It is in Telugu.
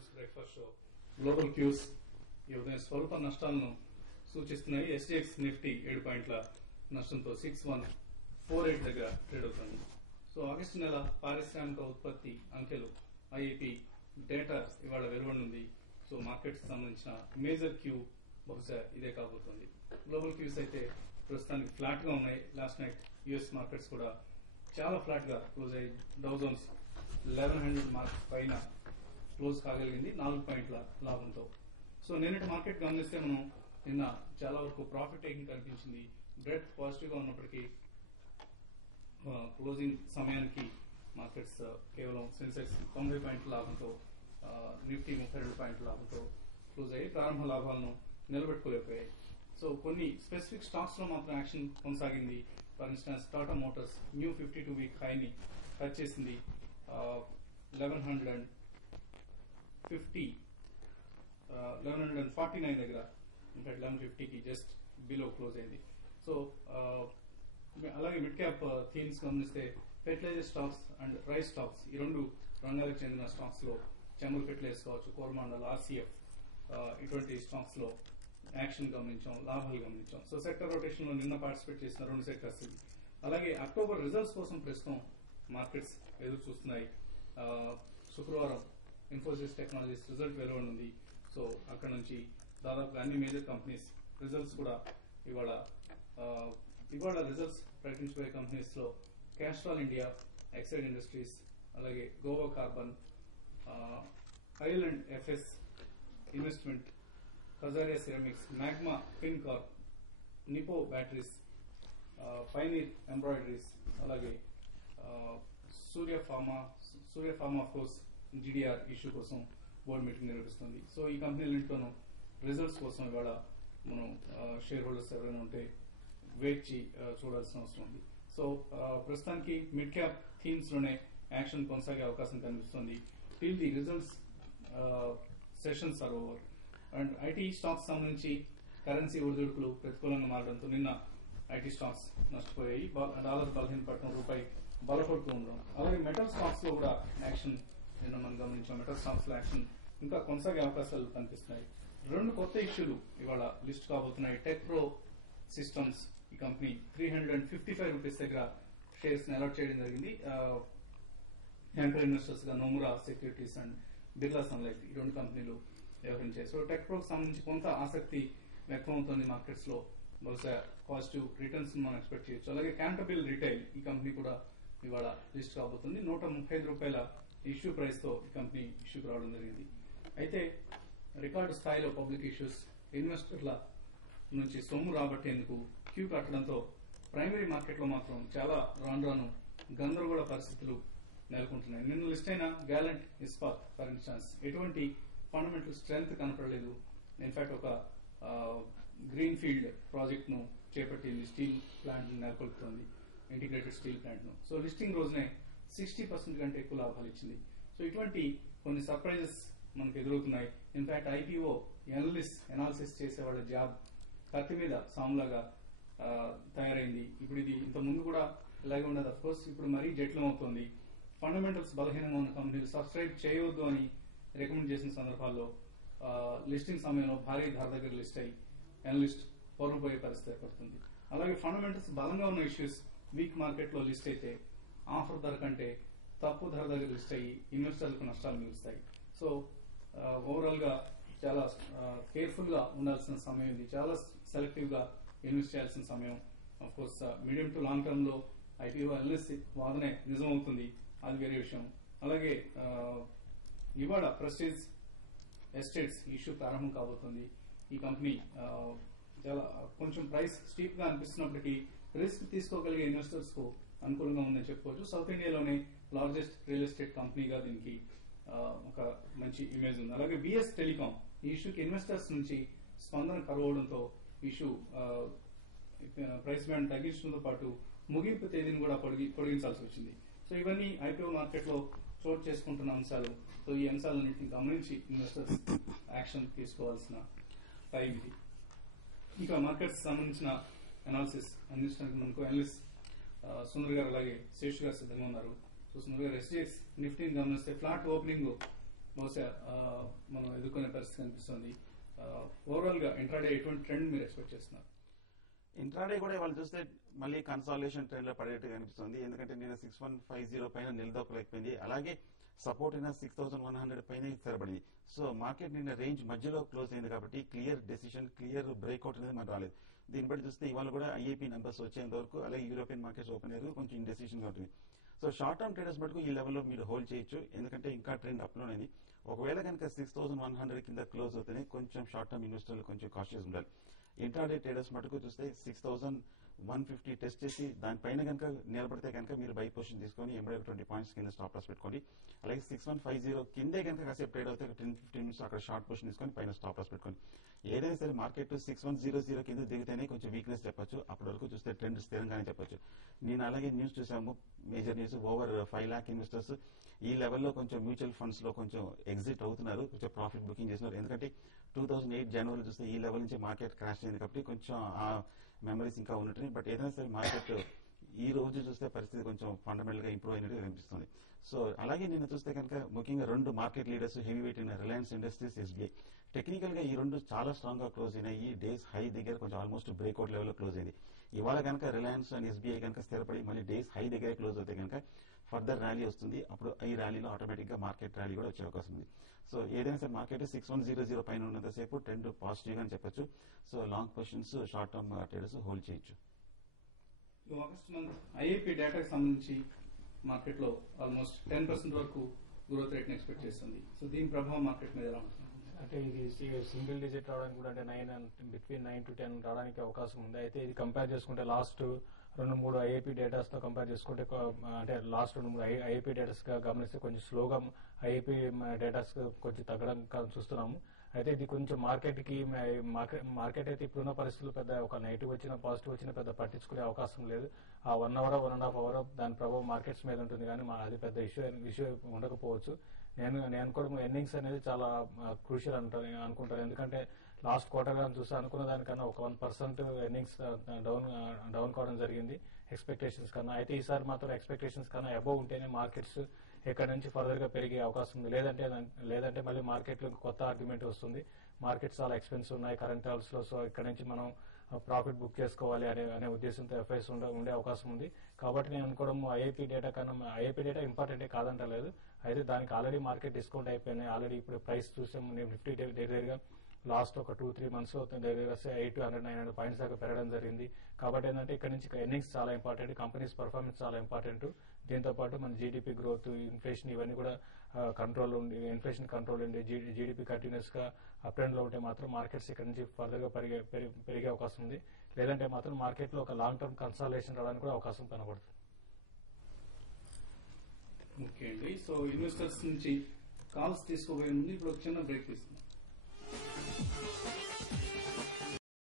Analyst breakfast show global cues ఈ ఉదయం స్వల్ప నష్టాలను సూచిస్తున్నాయి. ఎస్జీఎక్స్ నిఫ్టీ 7 పాయింట్ల నష్టంతో 6148 దగ్గర ట్రేడ్ అవుతుంది. సో ఆగస్టు నెల పారిశ్రామిక ఉత్పత్తి అంకెలు ఐఐపి డేటా ఇవాళ వెలువడనుంది. సో మార్కెట్స్ సంబంధించిన మేజర్ క్యూ బహుశా ఇదే కాబోతుంది. గ్లోబల్ క్యూస్ అయితే ప్రస్తుతానికి ఫ్లాట్ గా ఉన్నాయి. లాస్ట్ నైట్ యుఎస్ మార్కెట్స్ కూడా చాలా ఫ్లాట్ గా క్లోజ్ అయ్యి డౌ జోన్స్ 1100 మార్క్ పైన క్లోజ్ కాగలిగింది 4 పాయింట్ల లాభంతో. సో నిన్నటి మార్కెట్ గమనిస్తే మనం నిన్న చాలా వరకు ప్రాఫిట్ టేకింగ్ కనిపించింది. బ్రెడ్ పాజిటివ్ గా ఉన్నప్పటికీ క్లోజింగ్ సమయానికి మార్కెట్స్ కేవలం సెన్సెక్స్ 90 పాయింట్ల లాభంతో, నిఫ్టీ 32 పాయింట్ల లాభంతో క్లోజ్ అయ్యి ప్రారంభ లాభాలను నిలబెట్టుకోలేకపోయాయి. సో కొన్ని స్పెసిఫిక్ స్టాక్స్ లో మాత్రం యాక్షన్ కొనసాగింది. For instance Tata motors new 52 week హైని టచ్ చేసింది. 1149 దగ్గర, ఇన్ఫాక్ట్ 1150కి జస్ట్ బిలో క్లోజ్ అయింది. సో అలాగే మిడ్ క్యాప్ థీమ్స్ గమనిస్తే fertilizer stocks and rice stocks ఈ రెండు రంగాలకు చెందిన స్టాక్స్ లో చెమల్ ఫెర్టిలైజర్స్ కావచ్చు, కోరమాండల్, ఆర్సీఎఫ్ ఇటువంటి స్టాక్స్ లో యాక్షన్ గమనించాం, లాభాలు గమనించాం. సో సెక్టర్ రొటేషన్ లో నిన్న పార్టిసిపేట్ చేసిన 2 సెక్టర్స్. అలాగే అక్టోబర్ రిజల్ట్స్ కోసం ప్రస్తుతం మార్కెట్స్ ఎదురు చూస్తున్నాయి. శుక్రవారం ఇన్ఫోసిస్ టెక్నాలజీస్ రిజల్ట్ వెలువడింది. సో అక్కడ నుంచి దాదాపుగా అన్ని మేజర్ కంపెనీస్ రిజల్ట్స్ కూడా ఇవాళ రిజల్ట్స్ ప్రకటించబోయే కంపెనీస్ లో క్యాస్ట్రాల్ ఇండియా, ఎక్సైడ్ ఇండస్ట్రీస్, అలాగే Goa carbon, IL and FS investment, Kajaria ceramics, magma fin corp, Nippo batteries, pioneer embroideries, అలాగే సూర్య ఫార్మా కోర్స్ జీడీఆర్ ఇష్యూ కోసం బోర్డు మీటింగ్ నిర్వహిస్తుంది. సో ఈ కంపెనీలన్నింటిలోనూ రిజల్ట్స్ కోసం ఇవాళ మనం షేర్ హోల్డర్స్ ఎవరైనా ఉంటే వేచి చూడాల్సిన అవసరం ఉంది. సో ప్రస్తుతానికి మిడ్ క్యాప్ థీమ్స్ లోనే యాక్షన్ కొనసాగే అవకాశం కనిపిస్తుంది. Till the results sessions are over. And IT stocks సంబంధించి కరెన్సీ ఒడిదుడుకులు ప్రతికూలంగా మారడంతో నిన్న ఐటీ స్టాక్స్ నష్టపోయాయి. డాలర్ బలహీనపడటం, రూపాయి బలపడుతూ ఉండడం. అలాగే మెటల్ స్టాక్స్ లో కూడా యాక్షన్ నిన్న మనం గమనించాం. మెటల్ స్టాక్స్ లో యాక్షన్ ఇంకా కొనసాగే అవకాశాలు కనిపిస్తున్నాయి. 2 కొత్త ఇష్యూలు ఇవాళ లిస్ట్ కాబోతున్నాయి. టెక్ ప్రో సిస్టమ్స్ ఈ కంపెనీ 355 రూపీస్ దగ్గర షేర్స్ ని అలాట్ చేయడం జరిగింది. యాంకర్ ఇన్వెస్టర్స్ గా Nomura Securities and Birla Sun Life ఈ 2 కంపెనీలు వ్యవహరించాయి. సో టెక్ ప్రోకి సంబంధించి కొంత ఆసక్తి వ్యక్తమవుతోంది మార్కెట్స్ లో. బహుశా పాజిటివ్ రిటర్న్స్ మనం ఎక్స్పెక్ట్ చేయొచ్చు. అలాగే క్యాంటబిల్ రిటైల్ ఈ కంపెనీ కూడా ఇవాళ లిస్ట్ కాబోతుంది. 135 రూపాయల ఇష్యూ ప్రైస్ తో ఈ కంపెనీ ఇష్యూకి రావడం జరిగింది. అయితే రికార్డు స్థాయిలో పబ్లిక్ ఇష్యూస్, ఇన్వెస్టర్ల నుంచి సొమ్ము రాబట్టేందుకు క్యూ కట్టడంతో ప్రైమరీ మార్కెట్ లో మాత్రం చాలా రాను గందరగోళ పరిస్థితులు నెలకొంటున్నాయి. నిన్న లిస్ట్ అయిన గ్యాలెంట్ ఇస్పాత్ ఫర్ ఇన్స్టాన్స్ ఎటువంటి ఫండమెంటల్ స్ట్రెంగ్త్ కనపడలేదు. ఇన్ఫాక్ట్ ఒక గ్రీన్ ఫీల్డ్ ప్రాజెక్ట్ ను చేపట్టింది, స్టీల్ ప్లాంట్ నెలకొల్పుతోంది, ఇంటిగ్రేటెడ్ స్టీల్ ప్లాంట్ ను. సో లిస్టింగ్ రోజునే 60% కంటే ఎక్కువ లాభాలు ఇచ్చింది. సో ఇటువంటి కొన్ని సర్ప్రైజెస్ మనకు ఎదురవుతున్నాయి. ఇన్ఫాక్ట్ ఐపీఓ ఎనాలిసిస్ చేసే వాళ్ళ జాబ్ కత్తి మీద సాములాగా తయారైంది. ఇప్పుడు ఇది ఇంత ముందు కూడా ఇలాగే ఉండదు. అఫ్ కోర్స్ ఇప్పుడు మరీ జటిలం అవుతోంది. ఫండమెంటల్స్ బలహీనంగా ఉన్న కంపెనీలు సబ్స్క్రైబ్ చేయవద్దు అని రికమెండ్ చేసిన సందర్భాల్లో లిస్టింగ్ సమయంలో భారీ ధర దగ్గర లిస్ట్ అయ్యి అనలిస్ట్ పొరపోయే పరిస్థితి ఏర్పడుతుంది. అలాగే ఫండమెంటల్స్ బలంగా ఉన్న ఇష్యూస్ వీక్ మార్కెట్ లో లిస్ట్ అయితే ఆఫర్ ధర కంటే తక్కువ ధర దగ్గర లిస్ట్ అయ్యి ఇన్వెస్టర్లకు నష్టాలు మిగులుస్తాయి. సో ఓవరాల్ గా చాలా కేర్ఫుల్ గా ఉండాల్సిన సమయం ఇది. చాలా సెలెక్టివ్ గా ఇన్వెస్ట్ చేయాల్సిన సమయం. Of course medium to long term లో ఐపీఓ అనలిస్ట్ వాదనే నిజమవుతుంది, అది వేరే విషయం. అలాగే ఇవాళ ప్రెస్టీజ్ ఎస్టేట్స్ ఇష్యూ ప్రారంభం కాబోతుంది. ఈ కంపెనీ చాలా కొంచెం ప్రైస్ స్టీప్ గా అనిపిస్తున్నప్పటికీ రిస్క్ తీసుకోగలిగే ఇన్వెస్టర్స్ కు అనుకూలంగా ఉందని చెప్పుకోవచ్చు. సౌత్ ఇండియాలోనే లార్జెస్ట్ రియల్ ఎస్టేట్ కంపెనీగా దీనికి ఒక మంచి ఇమేజ్ ఉంది. అలాగే బిఎస్ టెలికాం ఈ ఇష్యూకి ఇన్వెస్టర్స్ నుంచి స్పందన కరువడంతో ఇష్యూ ప్రైస్ బ్యాండ్ తగ్గించడంతో పాటు ముగింపు తేదీని కూడా పొడిగించాల్సి వచ్చింది. సో ఇవన్నీ ఐపీఓ మార్కెట్ లో చోటు చేసుకుంటున్న అంశాలు. సో ఈ అంశాలన్నింటినీ గమనించి ఇన్వెస్టర్స్ యాక్షన్ తీసుకోవాల్సిన టైం ఇది. ఇక మార్కెట్స్ సంబంధించిన అనాలిసిస్ అందించడానికి మనకు అనలిస్ట్ సుందర్ గారు అలాగే శేష్ గారు సిద్ధంగా ఉన్నారు. సో సుందర్ గారు, ఎస్జీఎక్స్ నిఫ్టీని గమనిస్తే ఫ్లాట్ ఓపెనింగ్ బహుశా మనం ఎదుర్కొనే పరిస్థితి కనిపిస్తుంది. ఓవరాల్ గా ఇంట్రాడే ఎటువంటి ట్రెండ్ మీరు ఎక్స్పెక్ట్ చేస్తున్నారు? ఇంట్రాడే కూడా వాళ్ళు చూస్తే మళ్ళీ కన్సాలిడేషన్ ట్రెండ్ లో పడేట్టుగా అనిపిస్తుంది. ఎందుకంటే నేను 6150 పైన నిలదొక్కలేకపోయింది. అలాగే సపోర్ట్ అయిన 6100 పైన స్థిరపడింది. సో మార్కెట్ నిన్న రేంజ్ మధ్యలో క్లోజ్ అయింది కాబట్టి క్లియర్ డెసిషన్, క్లియర్ బ్రేక్అవుట్ అనేది మనకు రాలేదు. దీన్ని బట్టి చూస్తే ఇవాళ కూడా ఐఏపీ నెంబర్స్ వచ్చేంత వరకు, అలాగే యూరోపియన్ మార్కెట్స్ ఓపెన్ అయ్యారు, కొంచెం ఇండెసిషన్ గా ఉంటుంది. సో షార్ట్ టర్మ్ ట్రేడర్స్ మటుకు ఈ లెవెల్లో మీరు హోల్డ్ చేయొచ్చు, ఎందుకంటే ఇంకా ట్రెండ్ అప్ లోనే. ఒకవేళ కనుక 6100 కింద క్లోజ్ అవుతేనే కొంచెం షార్ట్ టర్మ్ ఇన్వెస్టర్లు కొంచెం కాషియస్ ఉండాలి. ఇంట్రాడే ట్రేడర్స్ మటుకు చూస్తే 6150 టెస్ట్ చేసి దానిపైన కనుక నిలబడితే కనుక మీరు బై పొజిషన్ తీసుకొని 20 పాయింట్స్ కింద స్టాప్ లాస్ పెట్టుకోండి. అలాగే 6150 కిందే కనుక కాసేపు ట్రేడ్ అవుతే 10-15 మినిట్స్ అక్కడ షార్ట్ పొజిషన్ తీసుకొని పైన స్టాప్ లాస్ పెట్టుకోండి. ఏదైనా సరే మార్కెట్ 6100 కింద దిగితేనే కొంచెం వీక్నెస్ చెప్పొచ్చు. అప్పటి వరకు చూస్తే ట్రెండ్ స్థిరంగానే చెప్పొచ్చు. నేను అలాగే న్యూస్ చూసాము, major news, over 5 lakh investors ఈ లెవెల్లో కొంచెం మ్యూచువల్ ఫండ్స్ లో కొంచెం ఎగ్జిట్ అవుతున్నారు, కొంచెం ప్రాఫిట్ బుకింగ్ చేస్తున్నారు. ఎందుకంటే 2008 జనవరి చూస్తే ఈ లెవెల్ నుంచి మార్కెట్ క్రాష్ అయింది కాబట్టి కొంచెం ఆ మెమరీస్ ఇంకా ఉన్నట్టు. బట్ ఏదైనా సరే మార్కెట్ ఈ రోజు చూస్తే పరిస్థితి కొంచెం ఫండమెంటల్ గా ఇంప్రూవ్ అయినట్టు కనిపిస్తుంది. సో అలాగే నేను చూస్తే కనుక ముఖ్యంగా రెండు మార్కెట్ లీడర్స్ హెవీ వెయిట్ అయిన రిలయన్స్ ఇండస్ట్రీస్, ఎస్బీఐ టెక్నికల్ గా ఈ రెండు చాలా స్ట్రాంగ్ గా క్లోజ్ అయినాయి. డేస్ హై దగ్గర కొంచెం ఆల్మోస్ట్ బ్రేక్అవుట్ లెవెల్ లో క్లోజ్ అయింది. ఇవాళ కనుక రిలయన్స్ అండ్ ఎస్బీఐ కనుక స్థిరపడి మళ్ళీ డేస్ హై దగ్గర క్లోజ్ అవుతే కనుక ఫర్దర్ ర్యాలీ వస్తుంది. అప్పుడు ఈ ర్యాలీలో ఆటోమేటిక్ గా మార్కెట్ ర్యాలీ కూడా వచ్చే అవకాశం ఉంది. సో ఏదైనా సరే మార్కెట్ 6100 పైన ఉన్నంతసేపు ట్రెండ్ పాజిటివ్ గా చెప్పొచ్చు. So long positions short term traders hold చేయొచ్చు. ఆగస్ట్ మంత్ ఐఐపీ డేటాకి సంబంధించి మార్కెట్ లో ఆల్మోస్ట్ 10% వరకు గ్రోత్ రేట్ ఎక్స్పెక్ట్ చేస్తుంది. సో దీని ప్రభావం మార్కెట్ మీద ఎలా ఉంటుంది? అంటే ఇది సింగిల్ డిజిట్ రావడానికి కూడా, అంటే 9 to 10 రావడానికి అవకాశం ఉంది. అయితే ఇది కంపేర్ చేసుకుంటే లాస్ట్ 2-3 ఐఐపీ డేటాస్ తో కంపేర్ చేసుకుంటే, అంటే లాస్ట్ 2-3 ఐఐపీ డేటాస్ గా గమనిస్తే కొంచెం స్లోగా ఐఐపీ డేటాస్ కొంచెం తగ్గడం చూస్తున్నాము. అయితే ఇది కొంచెం మార్కెట్ అయితే ఇప్పుడున్న పరిస్థితులు పెద్ద ఒక నెగిటివ్ వచ్చినా పాజిటివ్ వచ్చినా పెద్ద పట్టించుకునే అవకాశం లేదు. ఆ 1 hour 1.5 hour దాని ప్రభావం మార్కెట్స్ మీద ఉంటుంది, కానీ అది పెద్ద ఇష్యూ ఉండకపోవచ్చు. నేను కూడా ఎర్నింగ్స్ అనేది చాలా క్రూషియల్ అనుకుంటాను. ఎందుకంటే లాస్ట్ క్వార్టర్ గా చూస్తే అనుకున్న దానికన్నా ఒక 1% ఎర్నింగ్స్ డౌన్ కావడం జరిగింది ఎక్స్పెక్టేషన్స్ కన్నా. అయితే ఈసారి మాత్రం ఎక్స్పెక్టేషన్స్ కన్నా అబోవ్ ఉంటేనే మార్కెట్స్ ఇక్కడ నుంచి ఫర్దర్ గా పెరిగే అవకాశం ఉంది. లేదంటే మళ్ళీ మార్కెట్ లో కొత్త ఆర్గ్యుమెంట్ వస్తుంది, మార్కెట్స్ చాలా ఎక్స్పెన్సివ్ ఉన్నాయి కరెంట్ లెవెల్స్ లో, సో ఇక్కడ నుంచి మనం ప్రాఫిట్ బుక్ చేసుకోవాలి అనే ఉద్దేశంతో ఎఫ్ఐఎస్ ఉండే అవకాశం ఉంది. కాబట్టి నేను అనుకోవడం ఐఐపీ డేటా ఇంపార్టెంటే కాదంటలేదు. అయితే దానికి ఆల్రెడీ మార్కెట్ డిస్కౌంట్ అయిపోయినాయి. ఆల్రెడీ ఇప్పుడు ప్రైస్ చూసాము, నిఫ్టీ దగ్గరగా లాస్ట్ ఒక 2-3 months లో దగ్గర 800-900 పాయింట్స్ దాకా పెరగడం జరిగింది. కాబట్టి ఏంటంటే ఇక్కడ నుంచి ఎర్నింగ్స్ చాలా ఇంపార్టెంట్, కంపెనీస్ పర్ఫార్మెన్స్ చాలా ఇంపార్టెంట్. దీంతో పాటు మన జీడీపీ గ్రోత్, ఇన్ఫ్లేషన్ ఇవన్నీ కూడా ఇన్ఫ్లేషన్ కంట్రోల్ ఉండి జీడీపీ కంటిన్యూస్ గా అప్ ట్రెండ్ లో ఉంటే మాత్రం మార్కెట్స్ ఇక్కడ నుంచి ఫర్దర్ గా పెరిగే అవకాశం ఉంది. లేదంటే మాత్రం మార్కెట్ లో ఒక లాంగ్ టర్మ్ కన్సాలిడేషన్ రావడానికి కూడా అవకాశం కనబడుతుంది. ఓకే అండి. సో ఇన్వెస్టర్స్ నుంచి కాల్స్ తీసుకోబోయే ముందు ఇప్పుడు ఒక చిన్న బ్రేక్ తీసుకుందాం.